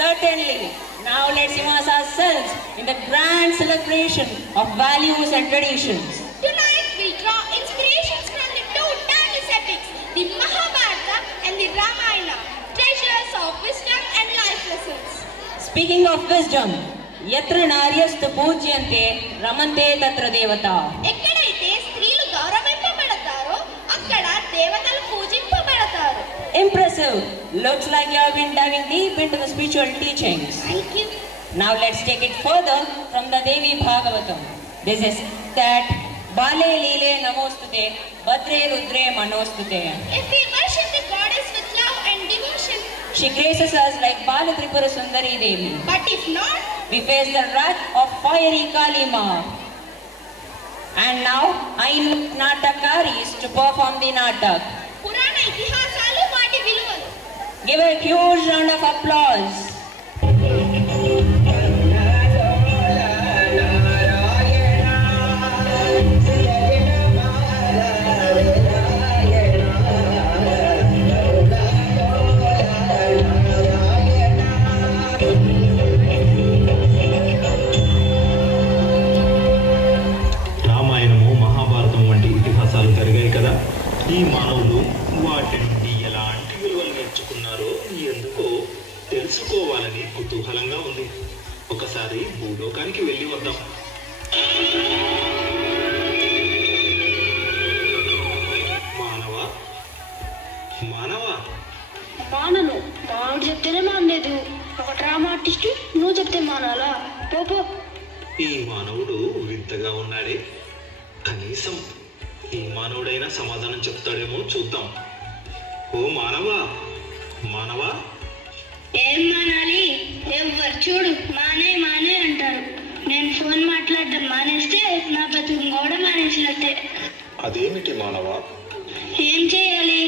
Certainly. Now let's immerse ourselves in the grand celebration of values and traditions. Tonight we'll draw inspirations from the two timeless epics, the Mahabharata and the Ramayana, treasures of wisdom and life lessons. Speaking of wisdom, yatra naryastu pujyante ramante tatra devata. ఎక్కడైతే స్త్రీలు గౌరవింపబడతారో అక్కడ దేవతలు పూజింపబడతారు. Impressive. Looks like you have been diving deep into the spiritual teachings. Thank you. Now let's take it further from the Devi Bhagavatam. This is that Bale Lile Namostute, Badre Rudre Manostute. If we worship the goddess with love and devotion, she graces us like Bala Tripura Sundari Devi. But if not, we face the wrath of fiery Kalima. And now I look Natakaris to perform the Natak. Purana Itihasalu Vaati Viluvalu. Give a huge round of applause. ఈ మానవులు వాటి నుండి ఎలాంటి విలువలు నేర్చుకున్నారో ఎందుకో తెలుసుకోవాలని కుతూహలంగా ఉంది. ఒకసారి భూలోకానికి వెళ్ళి వద్దాం. మానవా మానవా మానను. మానవుడు చెప్తేనే మానలేదు. ఒక డ్రామా ఆర్టిస్ట్ నువ్వు చెప్తే మానాలా? పోపో. ఈ మానవుడు వింతగా ఉన్నాడే. కనీసం ఈ మానవుడైనా సమాధానం చెప్తాడేమో చూద్దాం. ఓ మానవా మానవా, ఏం మానాలి? ఎవరు చూడు మానే మానే అంటారు. నేను ఫోన్ మాట్లాడడం మానేస్తే నా బతుకు కూడా మానేసినట్టే. అదేమిటి మానవా? ఏం చేయాలి?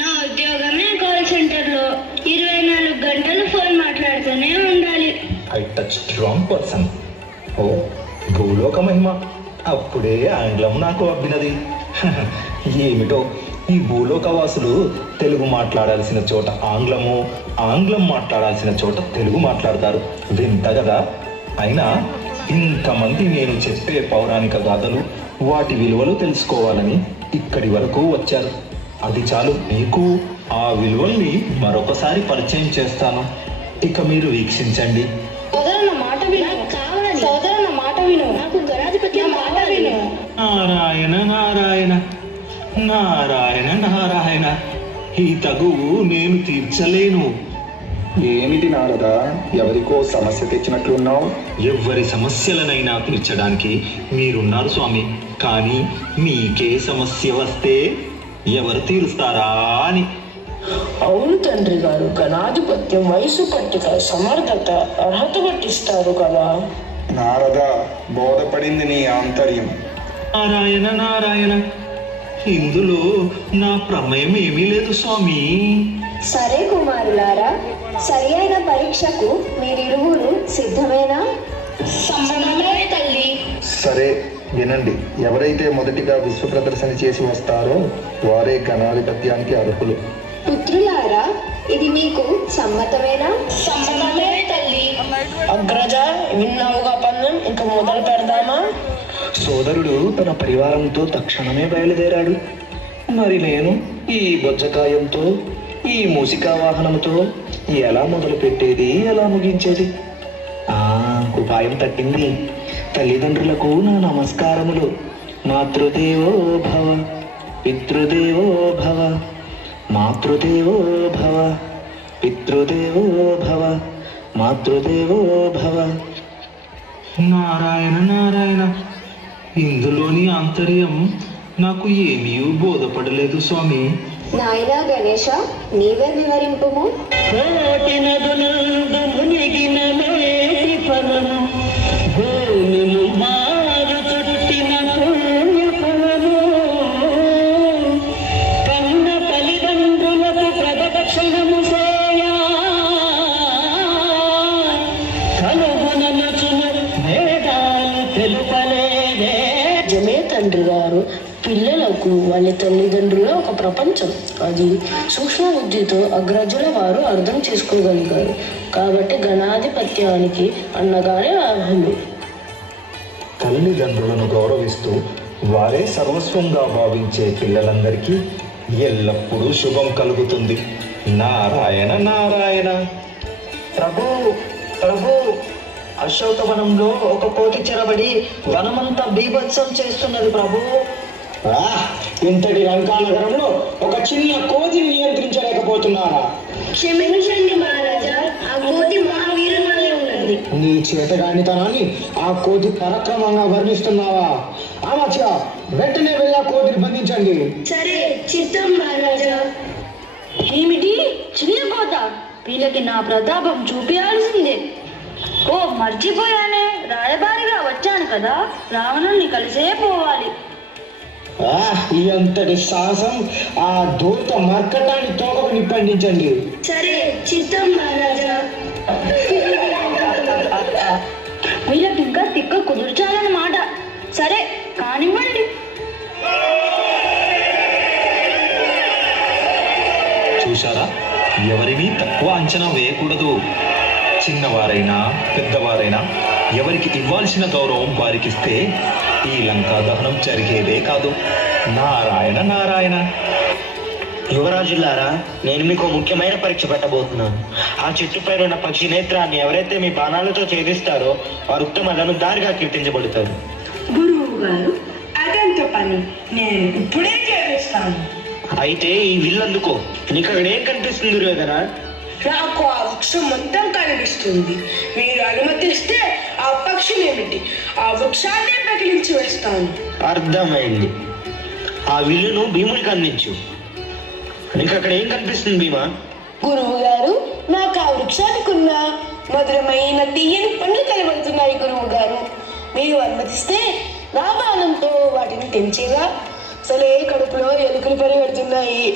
నా ఉద్యోగమే కాల్ సెంటర్లో 24 గంటలు ఫోన్ మాట్లాడుతూనే ఉండాలి. I touch wrong person. ఓ భూలోక మహిమ, అప్పుడే ఆంగ్లం నాకు అబ్బినది. ఏమిటో ఈ భూలోకవాసులు తెలుగు మాట్లాడాల్సిన చోట ఆంగ్లము, ఆంగ్లం మాట్లాడాల్సిన చోట తెలుగు మాట్లాడతారు. వింత కదా. అయినా ఇంతమంది నేను చెప్పే పౌరాణిక గాథలు, వాటి విలువలు తెలుసుకోవాలని ఇక్కడి వరకు వచ్చారు. అది చాలు. మీకు ఆ విలువల్ని మరొకసారి పరిచయం చేస్తాను. ఇక మీరు వీక్షించండి. నారాయణ నారాయణ నారాయణ నారాయణ, ఈ తగువు నేను తీర్చలేను. ఏమిటి నారదా, ఎవరికో సమస్య తెచ్చినట్లున్నావు? ఎవ్వరి సమస్యలనైనా తీర్చడానికి మీరున్నారు స్వామి. కానీ మీకే సమస్య వస్తే ఎవరు తీరుస్తారా అని. అవును తండ్రి గారు, గణాధిపత్యం వయసు పట్టిక సమర్థత అర్హత పట్టిస్తారు కదా. నారద, బోధపడింది నీ ఆంతర్యం. నారాయణ నారాయణ, ఇందులో నా ప్రమేయం ఏమీ లేదు స్వామి. సరే కుమారులారా, సరి అయిన పరీక్షకు మీరిరువురు సిద్ధమేనా? తల్లి. సరే వినండి. ఎవరైతే మొదటిగా విశ్వ ప్రదర్శన చేసి వస్తారో వారే గణాధిపత్యానికి అర్హులు. పుత్రులారా, ఇది మీకు సమ్మతమేనా? సమ్మతమే తల్లి. అగ్రజ, విన్నావుగా పన్నం, ఇంకా మొదలు పెడదామా? సోదరుడు తన పరివారంతో తక్షణమే బయలుదేరాడు. మరి నేను ఈ బొజ్జకాయంతో, ఈ మూసికా వాహనంతో ఎలా మొదలు పెట్టేది, ఎలా ముగించేది? ఉపాయం తట్టింది. తల్లిదండ్రులకు నా నమస్కారములు. మాతృదేవో భవ, పితృదేవో భవ, మాతృదేవో భవ, పితృదేవో భవ, మాతృదేవో భవ. నారాయణ నారాయణ, ఇందులోని ఆంతర్యం నాకు ఏమీ బోధపడలేదు స్వామి. నాయనా గణేశ, నీవే వివరింపుము. తండ్రి గారు పిల్లలకు వాళ్ళ వాళ్ళ తల్లిదండ్రుల ఒక ప్రపంచం. అది సూక్ష్మ బుద్ధితో అగ్రజుల వారు అర్థం చేసుకోగలిగారు. కాబట్టి గణాధిపత్యానికి అన్నగారే అర్హులు. తల్లిదండ్రులను గౌరవిస్తూ వారే సర్వస్వంగా భావించే పిల్లలందరికీ ఎల్లప్పుడూ శుభం కలుగుతుంది. నారాయణ నారాయణ. ప్రభు ప్రభు, అశోకవనంలో ఒక కోతి చెరబడి వనమంతా బీభత్సం చేస్తున్నది ప్రభు. ఇంతటి లంకానగరంలో ఒక చిన్న కోతిని నియంత్రించలేకపోతున్నారా? క్షమించండి మహారాజా, ఆ కోతి మహావీరుని వల్లే ఉన్నది. నీ చేతగానితనాన్ని ఆ కోతి పరాక్రమంగా వర్ణిస్తున్నావా? ఆమాచ్య, వెంటనే వెళ్ళి ఆ కోతిని బంధించండి. సరే, చిత్తం మహారాజా. ఏమిటి చిన్న కోత? వీళ్ళకి నా ప్రతాపం చూపించాల్సిందే. ఓ మర్చిపోయానే, రాయబారిగా వచ్చాను కదా, రావణుణ్ణి కలిసే పోవాలి. ఎంతటి సాహసం! ఆ దూత మర్కటాన్ని తోకకు నిప్పండించండి. సరే, చిత్తం మహారాజా. వీళ్ళకి ఇంకా తిక్క కుదుర్చాలన్నమాట. సరే కానివ్వండి. చూశారా, ఎవరిని తక్కువ అంచనా వేయకూడదు. చిన్నవారైనా పెద్దవారైనా ఎవరికి ఇవ్వాల్సిన గౌరవం వారికిస్తే ఈ లంకా దహనం జరిగేదే కాదు. నారాయణ నారాయణ. యువరాజులారా, నేను మీకు ముఖ్యమైన పరీక్ష పెట్టబోతున్నాను. ఆ చెట్టుపైన ఉన్న పక్షి నేత్రాన్ని ఎవరైతే మీ బాణాలతో ఛేదిస్తారో వారు ఉత్తమ ధనుర్ధారిగా కీర్తించబడతారు. గురువు గారు, అదంత పని నేను ఇప్పుడే చేస్తాను. అయితే ఈ విల్లందుకో. నీకు అక్కడ ఏం కనిపిస్తుంది దుర్యోధన? నాకు ఆ వృక్షం మొత్తం కనిపిస్తుంది. మీరు అనుమతిస్తే ఆ పక్షులేమిటి, ఆ వృక్షాన్ని పగిలించి వేస్తాను. అర్థమైంది. ఆ విల్లును భీమునికి అందించు. నీకు అక్కడ ఏం కనిపిస్తుంది భీమా? గురువు గారు, నాకు ఆ వృక్షానికి ఉన్న మధురమైన తీయని పండ్లు కనబడుతున్నాయి. గురువు గారు, మీరు అనుమతిస్తే నా బాణంతో వాటిని తెంచేగా. అసలే కడుపులో ఎలుకలు పరిగెడుతున్నాయి.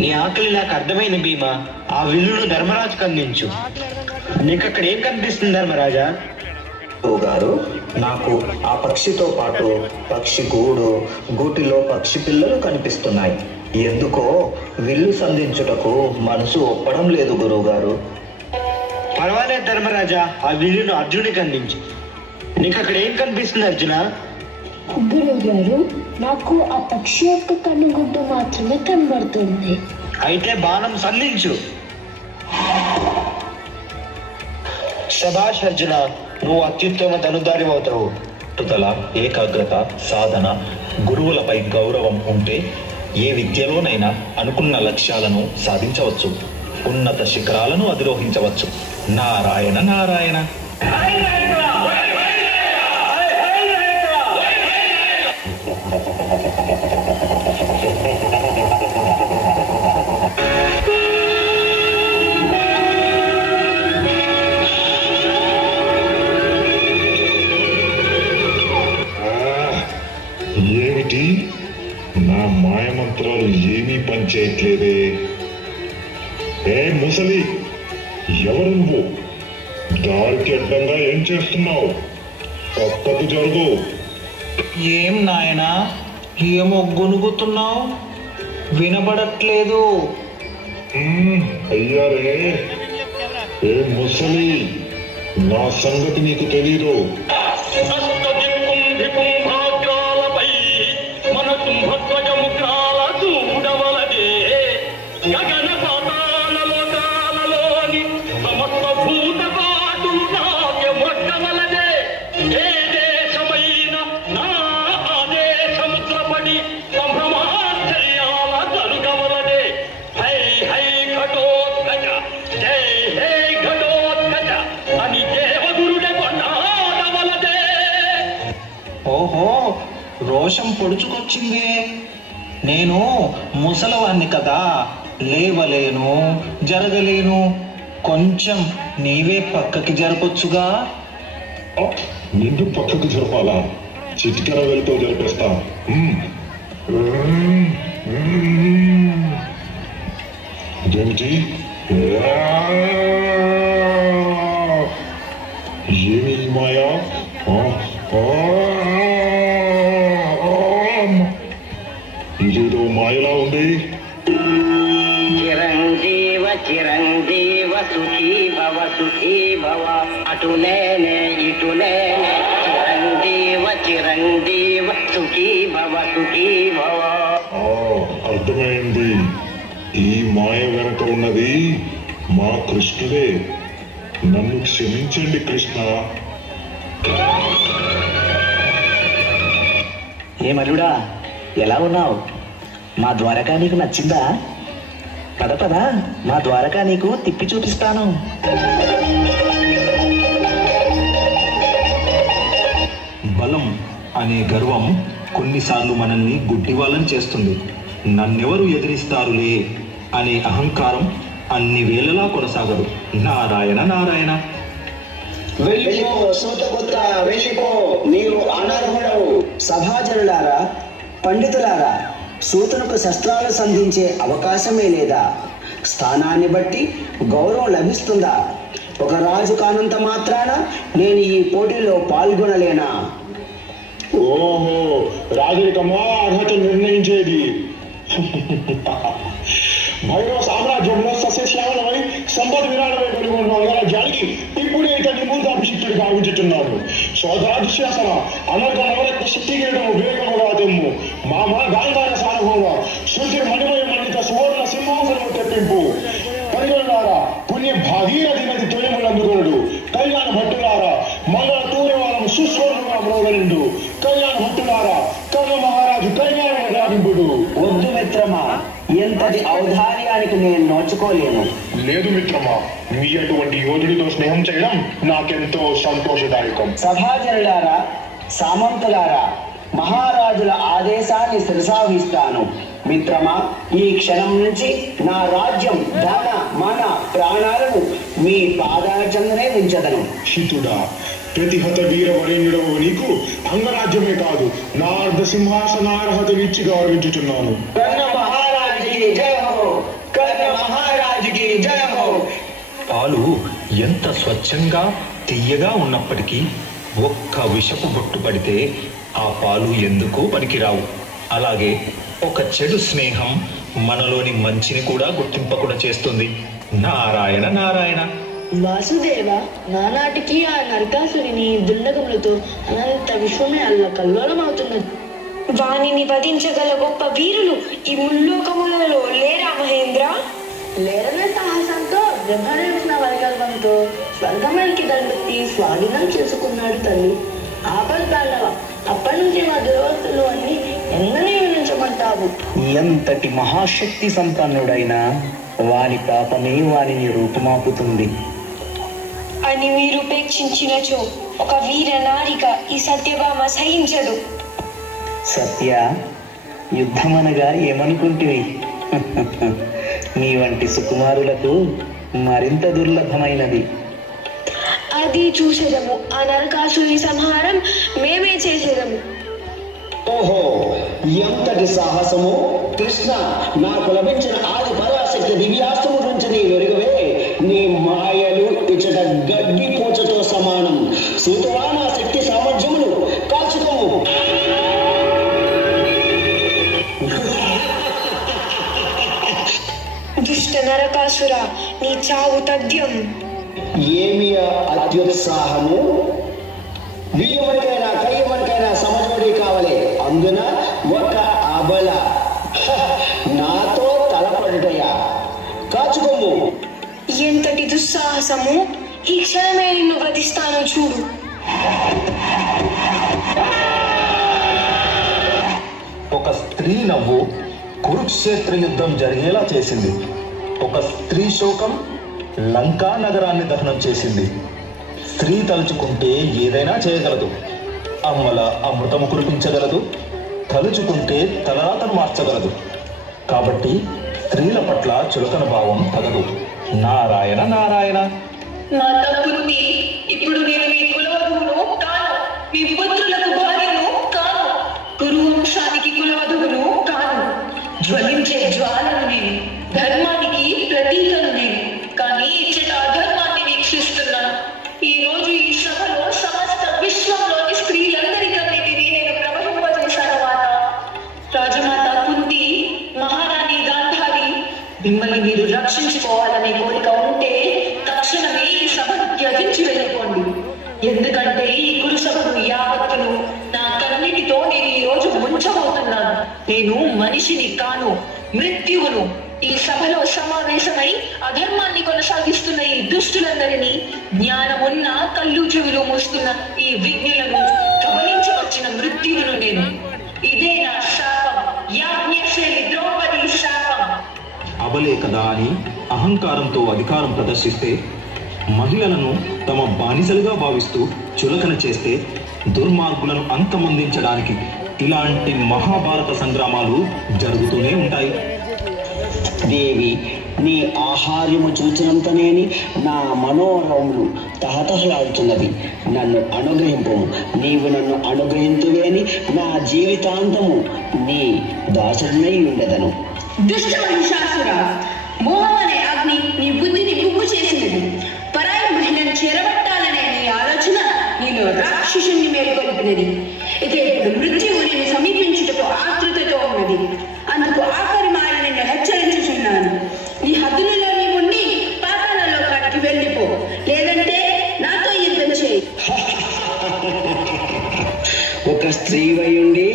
నీ ఆకలి నాకు అర్థమైంది భీమా. ఆ విల్లును ధర్మరాజుకు అందించు. నీకు అక్కడ ఏం కనిపిస్తుంది ధర్మరాజా? గారు, నాకు ఆ పక్షితో పాటు పక్షి గూటిలో పక్షి పిల్లలు కనిపిస్తున్నాయి. ఎందుకో విల్లు సంధించుటకు మనసు ఒప్పడం లేదు గురువు గారు. పర్వాలేదు ధర్మరాజా, ఆ విల్లును అర్జునుడికి అందించు. నీకు అక్కడ ఏం కనిపిస్తుంది అర్జున? గురువు గారు, నాకు ఆ పక్షి యొక్క కన్నుగుడ్డు మాత్రమే కనబడుతుంది. అయితే బాణం సంధించు. శభాష్ అర్జున, నువ్వు అత్యుత్తమ ధనుర్ధారి అవుతావు. పట్టుదల, ఏకాగ్రత, సాధన, గురువులపై గౌరవం ఉంటే ఏ విద్యలోనైనా అనుకున్న లక్ష్యాలను సాధించవచ్చు, ఉన్నత శిఖరాలను అధిరోహించవచ్చు. నారాయణ నారాయణ. ఏమిటి, నా మాయమంత్రాలు ఏమీ పనిచేయట్లేదే? ఏ ముసలి, ఎవరు నువ్వు? దారికి అడ్డంగా ఏం చేస్తున్నావు? పక్కకు జరుగు. ఏం నాయనా, ఏమో గొనుగుతున్నావు? వినబడట్లేదు. అయ్యారే, ఏ ముసలి, నా సంగతి నీకు తెలీదు. ఓహో, రోషం పొడుచుకొచ్చింది. నేను ముసలవాణ్ణి కదా, లేవలేను, జరగలేను. కొంచెం నీవే పక్కకి జరపొచ్చుగా. నిన్ను పక్కకు జరపాలా? చిటికెర వెళ్తూ జరిపేస్తా. ఏమిటి? ఏమి మాయా? ఇదేదో మాయ ఉంది? చిరంజీవ చిరంజీవ సుఖీ భవ అటు నేనే ఇటు నేనే చిరంజీవ చిరంజీవ సుఖీ భవ. అర్థమైంది. ఈ మాయ వెనక ఉన్నది మా కృష్ణుడే. నన్ను క్షమించండి కృష్ణ. ఏ మరుడా, ఎలా ఉన్నావు? మా ద్వారకా నీకు నచ్చిందా? పద పద, మా ద్వారకా నీకు తిప్పి చూపిస్తాను. బలం అనే గర్వం కొన్నిసార్లు మనల్ని గుడ్డివాళ్ళని చేస్తుంది. నన్నెవరు ఎదిరిస్తారులే అనే అహంకారం అన్ని వేళలా కొనసాగదు. నారాయణ నారాయణ. వెళ్ళిపో సూతపుత్ర, వెళ్ళిపో, నీవు అనర్హుడవు. సభాజనులారా, పండితులారా, సూతునకు శస్త్రాలు సంధించే అవకాశమే లేదా? స్థానాన్ని బట్టి గౌరవం లభిస్తుందా? ఒక రాజు కానంత మాత్రాన నేను ఈ పోటీలో పాల్గొనలేనా? ఓహో, రాజరికమా అర్హత నిర్ణయించేది? భైరవ సామ్రాజ్యంలో సస్యశ్యామలమై సంపద విరాళమై కలిగి ఉన్న అగరాజ్యానికి ఇప్పుడే ఇతన్ని మూర్ధాభిషిక్తుడు గావించుతున్నాడు. సోదరాధిశాసన అనర్గ నవరత్న శక్తిగీయడము వేగముగా తెమ్ము. మామ గాంధార సానుభవ శృతి మణిమయ మండిత సువర్ణ సింహాసనము తెప్పింపు. పరిగణారా, పుణ్య భాగీరథి నది తొలిములందుకొనుడు. కళ్యాణ భట్టులారా, మంగళ తూర్యవారం సుస్వర్ణంగా మ్రోగనిండు. కళ్యాణ భట్టులారా, కర్ణ మహారాజు కళ్యాణ గావింపుడు. వద్దు మిత్రమా, ఎంతటి ఔదార్యానికి నేను నోచుకోలేను. లేదు మిత్రమా, మీ అటువంటి యోధుడితో స్నేహం చేయడం నాకెంతో సంతోషదాయకం. సభాజనులారా, సామంతులారా, మహారాజుల ఆదేశాన్ని శిరసావహిస్తాను. మిత్రమా, ఈ క్షణం నుంచి నా రాజ్యం, ధన, మన ప్రాణాలను మీ పాదాల చెందనే ఉంచదను. హితుడా, ప్రతిహత వీరవరేణ్యుడవు నీకు అంగరాజ్యమే కాదు, నా అర్ధ సింహాసనార్హతనిచ్చి గౌరవించుచున్నాను. కర్ణ మహారాజుకి జయ హో, కర్ణ మహారాజుకి జయ హో. పాలు ఎంత స్వచ్ఛంగా తియ్యగా ఉన్నప్పటికీ ఒక్క విషపు బొట్టు పడితే ఆ పాలు ఎందుకు పనికిరావు. అలాగే ఒక చెడు స్నేహం మనలోని మంచిని కూడా గుర్తింపకుండా చేస్తుంది. నారాయణ నారాయణ. వాసుదేవ, నానాటికి ఆ నరకాసుని దుండగములతో అనంత విశ్వమే అల్ల కల్లోలం అవుతున్నది. వానిని వధించగల గొప్ప వీరులు ఈ ముల్లోకములలో లేరా మహేంద్ర? లేరనే సాహసంతో బ్రహ్మదేవుని వరకల్పంతో స్వర్గంలోకి దండెత్తి స్వాధీనం చేసుకున్నాడు తల్లి. ఆపద్బాండవ, అప్పటి నుంచి మా దుర్వస్తులు అన్ని ఎందనే వినించమంటావు? ఎంతటి మహాశక్తి సంపన్నుడైనా వాని పాపమే వానిని రూపుమాపుతుంది అని మీరుపేక్షించినచో ఒక వీర నారిక ఈ సత్యభామ సహించదు. సత్య, యుద్ధమనగా ఏమనుకుంటివి? నీ వంటి సుకుమారులకు మరింత దుర్లభమైనది. అది చూసేదము. ఆ నరకాసుని సంహారం మేమే చేసేదము. ఓహో, ఎంతటి సాహసము! కృష్ణ, నాకు లభించిన ఆది పరాశక్తి దివ్యాస్తము గురించి నీ వెరుగవే. నీ మాయలు ఇచ్చట గడ్డి పూచతో సమానం. సూతువా, నా శక్తి సామర్థ్యములు కాల్చుకోము. దుష్ట నరకాసుర, నీ చావు తథ్యం. ఏమి అత్యుత్సాహము! వీయమనికైనా కయ్యమనికైనా సమజోడి కావాలి. అందున ఒక అబల నాతో తలపడుటయా? కాచుకోము. ఎంతటి దుస్సాహసము! ఈ క్షణమే నిన్ను వధిస్తాను చూడు. ఒక స్త్రీ నవ్వు కురుక్షేత్ర యుద్ధం జరిగేలా చేసింది. ఒక స్త్రీ శోకం లంకా నగరాన్ని దహనం చేసింది. స్త్రీ తలుచుకుంటే ఏదైనా చేయగలదు. అమ్మల అమృతము కురిపించగలదు. తలుచుకుంటే తలరాతను మార్చగలదు. కాబట్టి స్త్రీల పట్ల చులకన భావం తగదు. నారాయణ నారాయణ. మాతా కుంతి, ఇప్పుడు నేను మీ కులవధువును కాను, మీ పుత్రులకు భార్యను కాను, కురువంశానికి కులవధువును కాను. జ్వలించే జ్వాలను నేను, ధర్మానికి ప్రతీకను నేను. కానీ ఇచ్చట అధర్మాన్ని వీక్షిస్తున్నాను. ఈ రోజు ఈ సభలో సమస్త విశ్వంలోని స్త్రీలందరికన్నిటినీ నేను ప్రవహింపజేశాను. మాత రాజమాత కుంతి, మహారాజు మిమ్మల్ని మీరు రక్షించుకోవాలనే కోరిక ఉంటే తక్షణమే ఈ సభను త్యజించి వెళ్ళిపోండి. ఎందుకంటే ఈ కురు సభను యావత్తును నా కన్నిటితో నేను ఈ రోజు ముంచబోతున్నాను. నేను మనిషిని కాను, మృత్యువును. ఈ సభలో సమావేశమై అధర్మాన్ని కొనసాగిస్తున్న ఈ దుష్టులందరినీ, జ్ఞానమున్న కళ్ళు చెవులు మూస్తున్న ఈ విజ్ఞులను గమనించవచ్చిన మృత్యువును నేను. ఇదే నా శాపం, యాజ్ఞశైలి ద్రౌపది శాపం. అబలే కదా అని అహంకారంతో అధికారం ప్రదర్శిస్తే, మహిళలను తమ బానిసలుగా భావిస్తూ చులకన చేస్తే, దుర్మార్గులను అంతమొందించడానికి ఇలాంటి మహాభారత సంగ్రామాలు జరుగుతూనే ఉంటాయి. దేవి, నీ ఆహార్యము చూచినంతనేని నా మనోరములు తహతహలాడుతున్నది. నన్ను అనుగ్రహింపు. నీవు నన్ను అనుగ్రహింతువేని నా జీవితాంతము నీ దాసుడినై ఉండదను. దుష్ట మహిషాసుర, మోహం అనే అగ్ని నీ బుద్ధిని పుగ్గు చేసినది. పరాయి మహిళను చేరబట్టాలనే నీ ఆలోచన నీలో రాక్షసుని మేల్కొల్పినది. ఇక ఇప్పుడు మృత్యువు నేను సమీపించుటకు ఆతృతతో ఉన్నది. అందుకు ఆఖరి మాయ నిన్ను హెచ్చరించుచున్నాను. నీ హద్దులలో నీవుండి పాతాళంలో కాటికి వెళ్ళిపో, లేదంటే నాతో యుద్ధం చేయి. ఒక స్త్రీవయుండి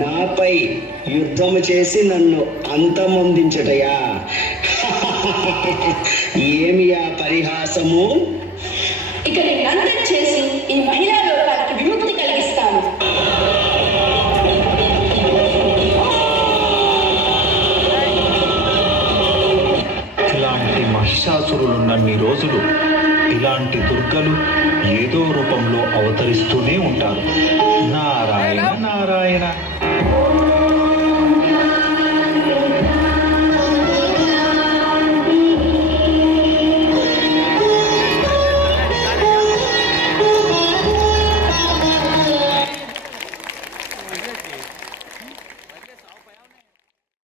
నాపై యుద్ధము చేసి నన్ను అంతమొందించుటయా? ఏమి ఆ పరిహాసము? ఇక నేను అంతం చేసి ఈ మహిళా లోకానికి విముక్తి కలిగిస్తాను. ఇలాంటి మహిషాసురులున్నన్ని రోజులు ఇలాంటి దుర్గలు ఏదో రూపంలో అవతరిస్తూనే ఉంటారు. నారాయణ నారాయణ.